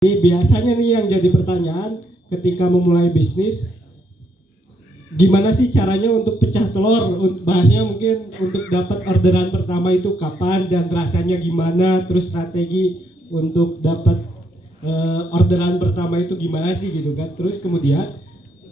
Ini biasanya nih yang jadi pertanyaan ketika memulai bisnis, gimana sih caranya untuk pecah telur? Bahasnya mungkin untuk dapat orderan pertama itu kapan dan rasanya gimana, terus strategi untuk dapat orderan pertama itu gimana sih gitu kan. Terus kemudian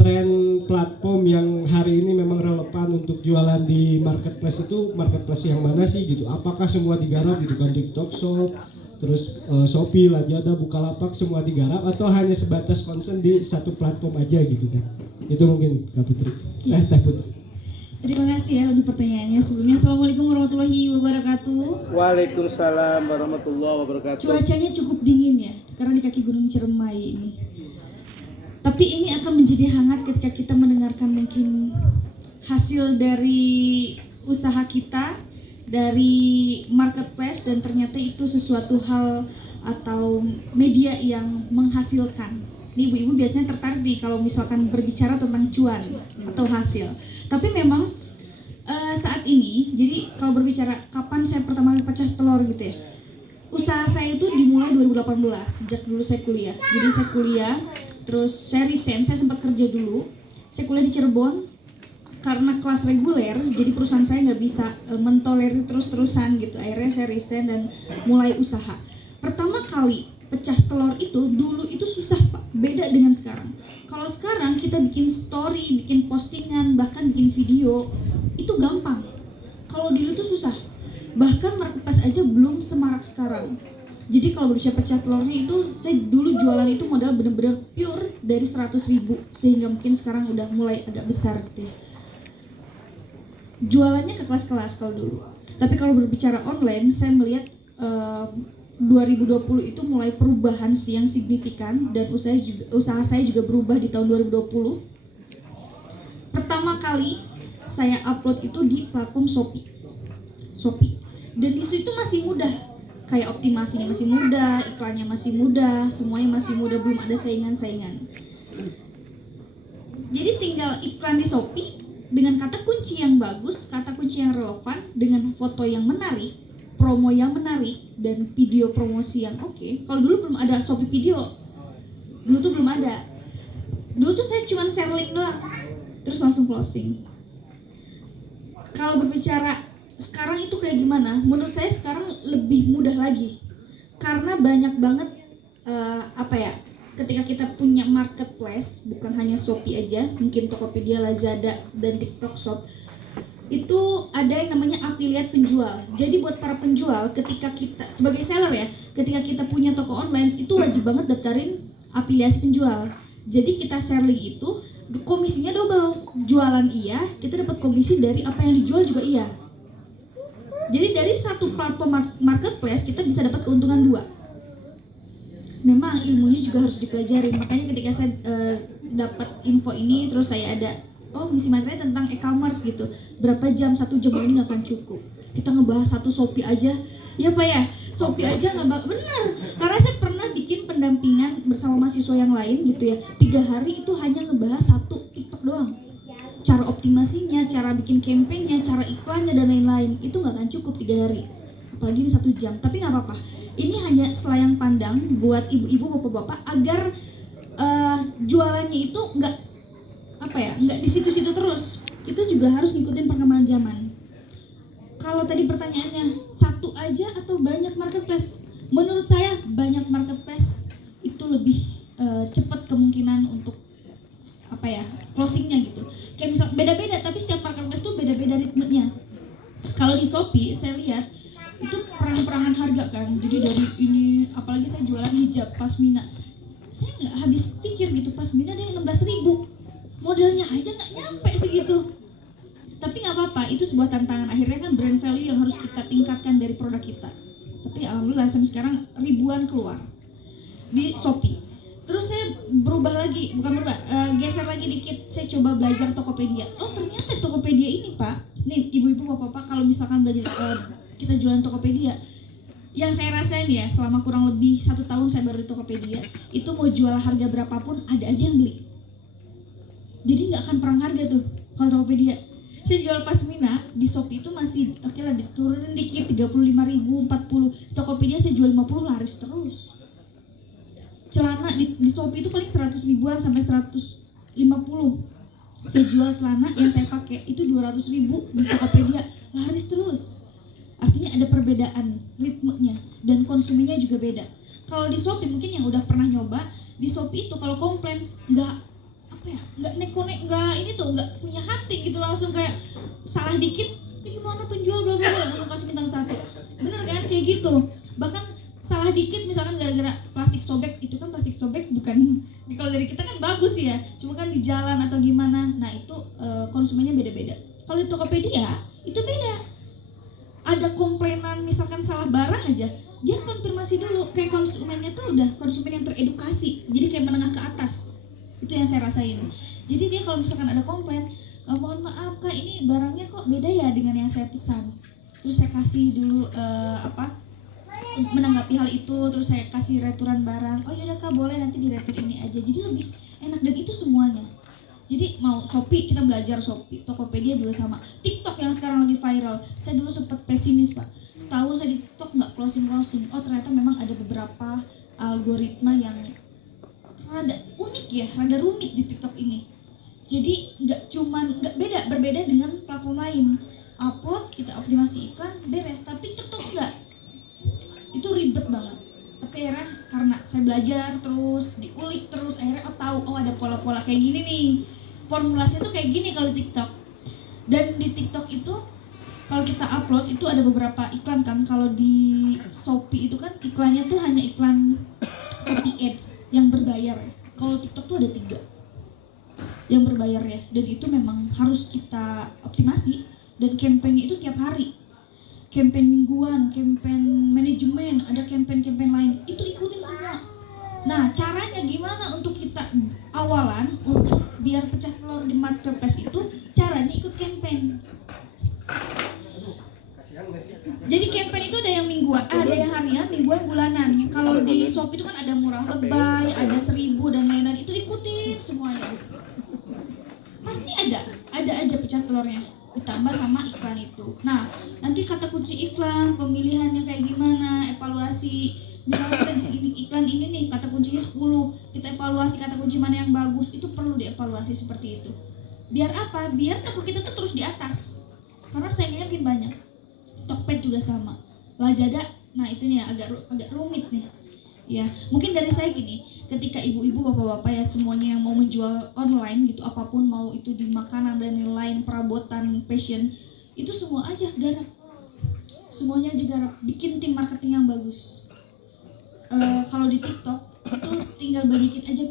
tren platform yang hari ini memang relevan untuk jualan di marketplace itu marketplace yang mana sih gitu? Apakah semua digarap gitu kan, TikTok Shop, terus Shopee, Lazada, Bukalapak semua digarap atau hanya sebatas concern di satu platform aja gitu kan? Itu mungkin Kak Putri. Teh Putri. Terima kasih ya untuk pertanyaannya. Sebelumnya Assalamualaikum warahmatullahi wabarakatuh. Waalaikumsalam warahmatullahi wabarakatuh. Cuacanya cukup dingin ya, karena di kaki Gunung Ciremai ini. Tapi ini akan menjadi hangat ketika kita mendengarkan mungkin hasil dari usaha kita, dari marketplace, dan ternyata itu sesuatu hal atau media yang menghasilkan. Ini ibu-ibu biasanya tertarik nih kalau misalkan berbicara tentang cuan atau hasil. Tapi memang saat ini, jadi kalau berbicara kapan saya pertama kali pecah telur gitu ya, usaha saya itu dimulai 2018, sejak dulu saya kuliah. Jadi saya kuliah, terus saya resign, saya sempat kerja dulu. Saya kuliah di Cirebon, karena kelas reguler, jadi perusahaan saya nggak bisa mentolerir terus-terusan gitu. Akhirnya saya resign dan mulai usaha. Pertama kali pecah telur itu, dulu itu susah Pak, beda dengan sekarang. Kalau sekarang kita bikin story, bikin postingan, bahkan bikin video, itu gampang. Kalau dulu itu susah. Bahkan marketplace aja belum semarak sekarang. Jadi kalau berbicara pecah telurnya itu, saya dulu jualan itu modal benar-benar pure dari 100.000, sehingga mungkin sekarang udah mulai agak besar gitu ya. Jualannya ke kelas-kelas kalau dulu. Tapi kalau berbicara online, saya melihat 2020 itu mulai perubahan yang signifikan, dan usaha saya juga berubah di tahun 2020. Pertama kali saya upload itu di platform Shopee. Dan di situ masih mudah, kayak optimasinya masih mudah, iklannya masih mudah, semuanya masih mudah, belum ada saingan-saingan. Jadi tinggal iklan di Shopee dengan kata kunci yang bagus, kata kunci yang relevan, dengan foto yang menarik, promo yang menarik, dan video promosi yang oke. Kalau dulu belum ada Shopee video, dulu tuh belum ada. Dulu tuh saya cuma share link doang, terus langsung closing. Kalau berbicara sekarang itu kayak gimana? Menurut saya sekarang lebih mudah lagi, karena banyak banget ketika kita punya marketplace, bukan hanya Shopee aja, mungkin Tokopedia, Lazada, dan TikTok Shop, itu ada yang namanya affiliate penjual. Jadi buat para penjual, ketika kita sebagai seller ya, ketika kita punya toko online, itu wajib banget daftarin afiliasi penjual. Jadi kita share link itu, komisinya double. Jualan iya, kita dapat komisi dari apa yang dijual juga iya. Jadi dari satu platform marketplace kita bisa dapat keuntungan 2. Memang ilmunya juga harus dipelajari. Makanya ketika saya dapat info ini, terus saya ada ngisi materi tentang e-commerce gitu, berapa jam, 1 jam ini nggak akan cukup. Kita ngebahas satu Shopee aja, ya Pak ya, Shopee aja nggak benar. Karena saya pernah bikin pendampingan bersama mahasiswa yang lain gitu ya, 3 hari itu hanya ngebahas satu TikTok doang. Cara optimasinya, cara bikin campaignnya, cara iklannya, dan lain-lain, itu nggak akan cukup 3 hari. Apalagi ini 1 jam. Tapi nggak apa-apa. Ini hanya selayang pandang buat ibu-ibu, bapak-bapak, agar jualannya itu nggak di situ-situ terus. Kita juga harus ngikutin perkembangan zaman. Kalau tadi pertanyaannya, satu aja atau banyak marketplace? Menurut saya banyak marketplace itu lebih cepat kemungkinan untuk closingnya gitu. Kayak misal beda-beda, tapi setiap marketplace tuh beda-beda ritmenya. Kalau di Shopee saya lihat itu perang-perangan harga kan. Jadi dari ini, apalagi saya jualan hijab pasmina, saya nggak habis pikir gitu, pasmina ada yang 16.000, modelnya aja nggak nyampe segitu. Tapi nggak apa-apa, itu sebuah tantangan. Akhirnya kan brand value yang harus kita tingkatkan dari produk kita. Tapi alhamdulillah sampai sekarang ribuan keluar di Shopee. Terus saya geser lagi dikit, saya coba belajar Tokopedia. Oh ternyata Tokopedia ini Pak, nih ibu-ibu bapak-bapak, kalau misalkan belajar kita jualan Tokopedia, yang saya rasain ya selama kurang lebih 1 tahun saya baru di Tokopedia, itu mau jual harga berapapun ada aja yang beli. Jadi nggak akan perang harga tuh kalau Tokopedia. Saya jual pasmina di Shopee itu masih oke lah, diturunin dikit 35.000, 40. Tokopedia saya jual 50, laris terus. celana di Shopee itu paling 100 ribuan sampai 150. Saya jual celana yang saya pakai itu 200 ribu, di Tokopedia laris terus. Artinya ada perbedaan ritmenya dan konsumennya juga beda. Kalau di Shopee mungkin yang udah pernah nyoba, di Shopee itu kalau komplain nggak nggak punya hati gitu, langsung kayak salah dikit, ini gimana penjual bla bla bla, langsung kasih bintang 1. Bener kan kayak gitu. Bahkan salah dikit misalkan gara-gara plastik sobek, itu kan plastik sobek bukan kalau dari kita kan bagus ya, cuma kan di jalan atau gimana. Nah itu konsumennya beda-beda. Kalau di Tokopedia itu beda. Ada komplainan misalkan salah barang aja, dia konfirmasi dulu. Kayak konsumennya tuh udah konsumen yang teredukasi, jadi kayak menengah ke atas. Itu yang saya rasain. Jadi dia kalau misalkan ada komplain, mohon maaf kak, ini barangnya kok beda ya dengan yang saya pesan. Terus saya kasih dulu menanggapi hal itu, terus saya kasih returan barang. Oh yaudah kak, boleh nanti diretur ini aja. Jadi lebih enak, dan itu semuanya. Jadi mau Shopee, kita belajar Shopee, Tokopedia juga sama. TikTok yang sekarang lagi viral, saya dulu sempat pesimis pak. Setahun saya di TikTok nggak closing. Oh ternyata memang ada beberapa algoritma yang rada unik ya, rada rumit di TikTok ini. Jadi berbeda dengan platform lain. Upload, kita optimasi iklan, beres. Tapi TikTok enggak. Itu ribet banget. Tapi akhirnya karena saya belajar terus, diulik terus, akhirnya tahu ada pola-pola kayak gini nih. Formulasinya tuh kayak gini kalau di TikTok. Dan di TikTok itu kalau kita upload itu ada beberapa iklan kan. Kalau di Shopee itu kan iklannya tuh hanya iklan Shopee Ads yang berbayar ya. Kalau TikTok tuh ada 3 yang berbayar ya. Dan itu memang harus kita optimasi. Dan kampanye itu tiap hari. Campaign mingguan, campaign manajemen, ada campaign lain. Itu ikutin semua. Nah, caranya gimana untuk kita awalan untuk biar pecah telur di marketplace itu, caranya ikut campaign. Jadi campaign itu ada yang mingguan, ada yang harian, mingguan, bulanan. Kalau di Shopee itu kan ada murah lebay, ada 1000 dan lain-lain, itu ikutin semuanya. Pasti ada aja pecah telurnya, ditambah sama iklan itu. Nah, nanti kata kunci iklan, pemilihannya kayak gimana, evaluasi. Misalnya kita di iklan ini nih, kata kuncinya 10, kita evaluasi kata kunci mana yang bagus, itu perlu dievaluasi seperti itu. Biar apa? Biar toko kita tuh terus di atas. Karena saingannya makin banyak. Tokped juga sama. Lazada, nah itu nih agak rumit nih. Ya, mungkin dari saya gini, ketika ibu-ibu, bapak-bapak ya semuanya yang mau menjual online gitu, apapun mau itu di makanan dan lain-lain, perabotan, fashion, itu semua aja garap. Semuanya aja garap, bikin tim marketing yang bagus. Kalau di TikTok itu tinggal banyakin aja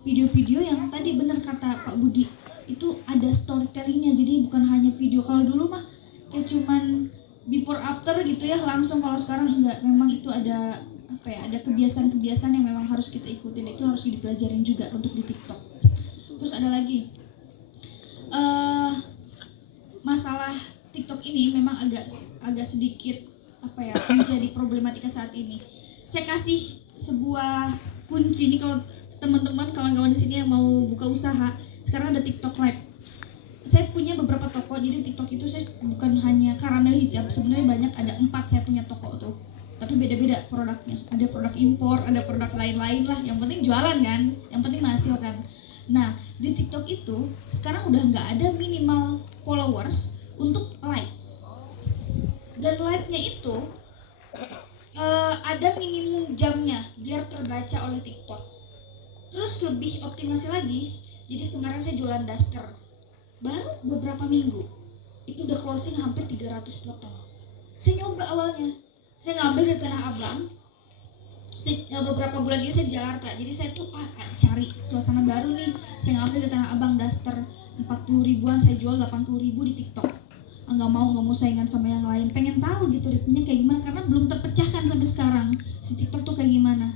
video-video yang tadi benar kata Pak Budi, itu ada storytellingnya. Jadi bukan hanya video. Kalau dulu mah kayak cuman before after gitu ya langsung. Kalau sekarang enggak, memang itu ada ada kebiasaan-kebiasaan yang memang harus kita ikutin. Itu harus dipelajarin juga untuk di TikTok. Terus ada lagi masalah TikTok ini memang agak sedikit menjadi problematika saat ini. Saya kasih sebuah kunci nih kalau teman-teman, kawan-kawan di sini yang mau buka usaha. Sekarang ada TikTok Live. Saya punya beberapa toko, jadi TikTok itu saya bukan hanya karamel hijab, sebenarnya banyak, ada 4 saya punya toko tuh. Tapi beda-beda produknya. Ada produk impor, ada produk lain-lain lah. Yang penting jualan kan, yang penting menghasilkan. Nah, di TikTok itu sekarang udah nggak ada minimal followers untuk live. Dan live-nya itu ada minimum jamnya biar terbaca oleh TikTok. Terus lebih optimasi lagi. Jadi kemarin saya jualan daster, baru beberapa minggu itu udah closing hampir 300 potong. Saya nyoba awalnya, saya ngambil dari Tanah Abang. Beberapa bulan ini saya di Jakarta, jadi saya tuh cari suasana baru nih. Saya ngambil dari Tanah Abang daster 40 ribuan, saya jual 80 ribu di TikTok. Nggak mau saingan sama yang lain, pengen tahu gitu ritmenya kayak gimana, karena belum terpecahkan sampai sekarang si TikTok tuh kayak gimana.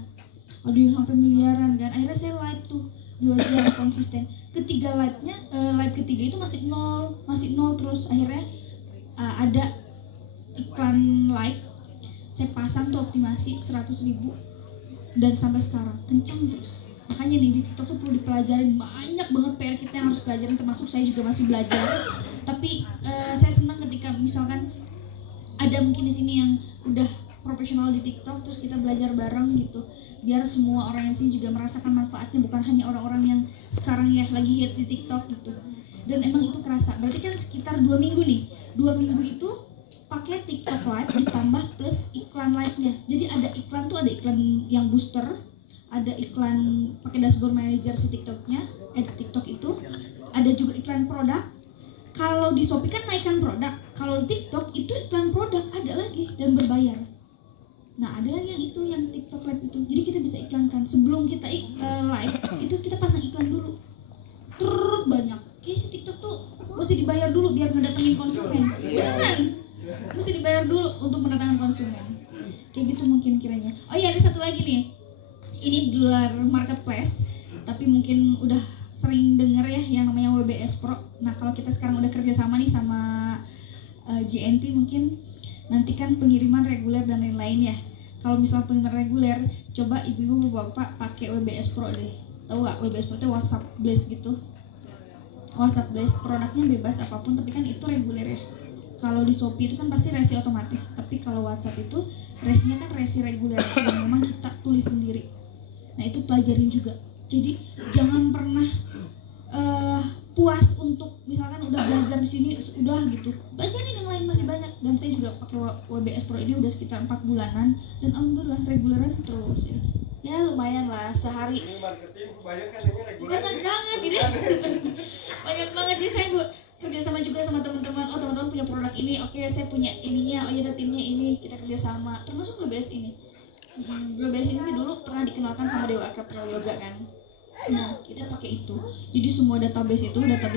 Aduh, sampai miliaran kan. Akhirnya saya live tuh 2 jam konsisten. Live ketiga itu masih nol terus. Akhirnya ada iklan live, saya pasang tuh optimasi 100 ribu dan sampai sekarang kenceng terus. Makanya nih di TikTok tuh perlu dipelajarin, banyak banget PR kita yang harus pelajarin, termasuk saya juga masih belajar. Tapi saya senang ketika misalkan ada mungkin di sini yang udah profesional profesional di TikTok, terus kita belajar bareng gitu. Biar semua orang yang sini juga merasakan manfaatnya, bukan hanya orang-orang yang sekarang ya lagi hits di TikTok gitu. Dan emang itu kerasa. Berarti kan sekitar 2 minggu nih. 2 minggu itu pakai TikTok Live ditambah plus iklan live-nya. Jadi ada iklan tuh, ada iklan yang booster, ada iklan pakai dashboard manager si TikToknya, ads TikTok itu, ada juga iklan produk. Kalau di Shopee kan naikkan produk, kalau di TikTok itu iklan produk ada lagi dan berbayar. Nah ada lagi yang itu, yang TikTok Live itu. Jadi kita bisa iklankan sebelum kita live itu kita pasang iklan dulu. Terus banyak. Kayaknya si TikTok tuh mesti dibayar dulu biar ngedatengin konsumen. Beneran, mesti dibayar dulu untuk mendatangkan konsumen. Kayak gitu mungkin kiranya. Oh iya, ada satu lagi nih. Ini di luar marketplace, tapi mungkin udah sering denger ya yang namanya WBS Pro. Nah kalau kita sekarang udah kerja sama nih sama JNT, mungkin nanti kan pengiriman reguler dan lain-lain ya. Kalau misal pengiriman reguler, coba ibu-ibu bapak pakai WBS Pro deh. Tahu gak WBS Pro itu WhatsApp Blast gitu. WhatsApp Blast produknya bebas apapun, tapi kan itu reguler ya. Kalau di Shopee itu kan pasti resi otomatis, tapi kalau WhatsApp itu resinya kan resi reguler yang memang kita tulis sendiri. Nah itu pelajarin juga. Jadi jangan pernah puas untuk misalkan udah belajar di sini udah gitu, belajarin yang lain masih banyak. Dan saya juga pakai WBS Pro ini udah sekitar 4 bulanan dan alhamdulillah reguleran terus ya lumayan lah sehari. Banyak banget ini banyak banget. Jadi saya kerja sama juga sama teman-teman. Oh teman-teman punya produk ini, oke saya punya ininya, oh ya ada timnya ini, kita kerja sama. Termasuk WBS ini. WBS ini dulu pernah dikenalkan sama Dewa Pro Yoga kan. Nah kita pakai itu. Jadi semua database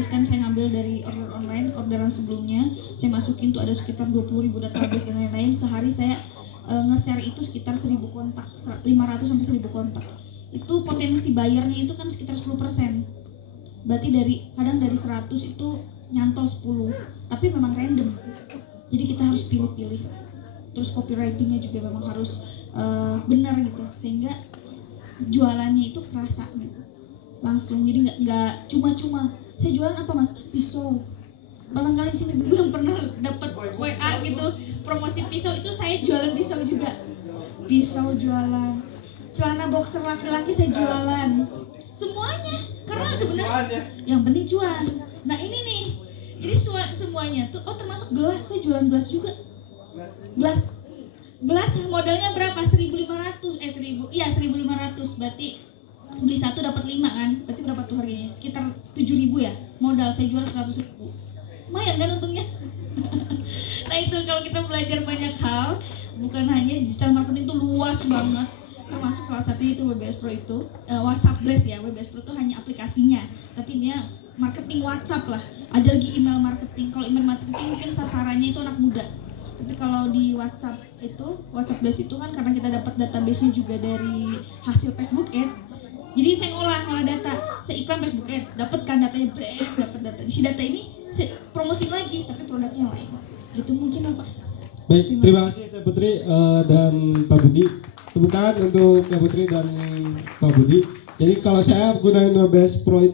kan saya ngambil dari order online, orderan sebelumnya saya masukin tuh ada sekitar 20.000 database dan lain-lain. Sehari saya nge-share itu sekitar 1.000 kontak, 500 sampai 1.000 kontak. Itu potensi bayarnya itu kan sekitar 10%. Berarti kadang dari 100 itu nyantol 10, tapi memang random. Jadi kita harus pilih-pilih. Terus copywritingnya juga memang harus benar gitu, sehingga jualannya itu kerasa gitu. Langsung, jadi nggak cuma-cuma. Saya jualan apa mas? Pisau. Barangkali di sini yang pernah dapat WA gitu promosi pisau, itu saya jualan pisau juga. Pisau jualan, celana boxer laki-laki saya jualan, semuanya. Karena sebenarnya yang penting cuan. Nah ini nih, jadi semuanya tuh, termasuk gelas, saya jualan gelas juga. Gelas modalnya berapa? 1.500, 1.500, berarti beli satu dapat 5 kan, berarti berapa tuh harganya? Sekitar 7.000 ya, modal saya jual 100.000, lumayan kan untungnya. Nah itu kalau kita belajar banyak hal, bukan hanya digital marketing itu luas banget, termasuk salah satu itu WBS Pro itu, WhatsApp Blast ya. WBS Pro itu hanya aplikasinya, tapi dia marketing WhatsApp lah. Ada lagi email marketing. Kalau email marketing mungkin sasarannya itu anak muda, tapi kalau di WhatsApp Blast itu kan karena kita dapat database-nya juga dari hasil Facebook Ads. Jadi saya ngolah data, saya iklan Facebook Ads, dapat kan datanya, dapat data. Di si data ini saya promosi lagi, tapi produknya lain. Gitu mungkin Pak. Baik, terima kasih Teh Putri dan Pak Budi. Tepuk tangan untuk Teh Putri dan Pak Budi. Jadi kalau saya gunain WBS Pro itu